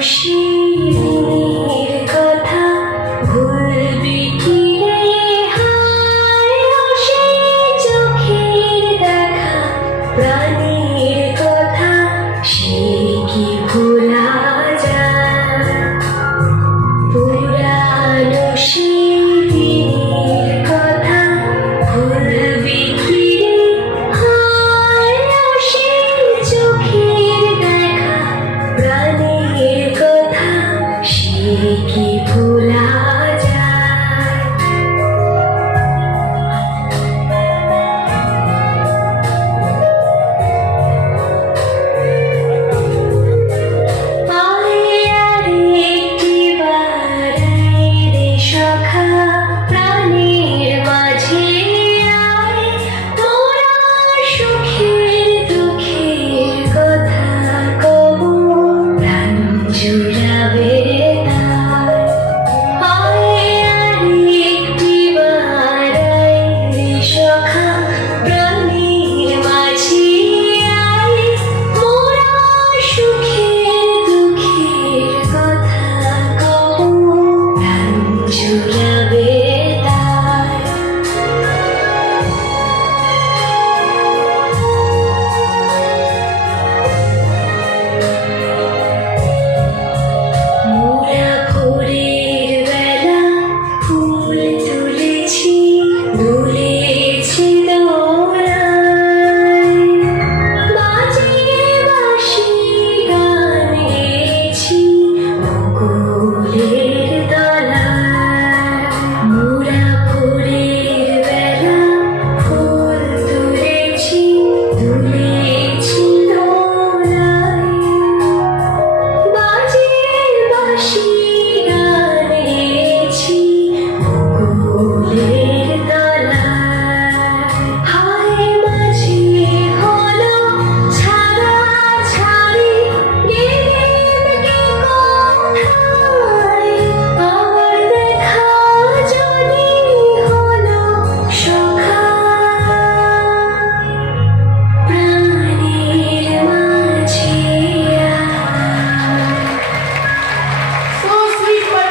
সেই কথা ভুলবি কি রে? হায় সেই চোখের দেখা প্রাণীর কথা সে কি ভোলা যায়? পুরানো সেই দিনের কথা ভুলবি কি রে? হায় সেই চোখের দেখা প্রাণীর কথা সে কি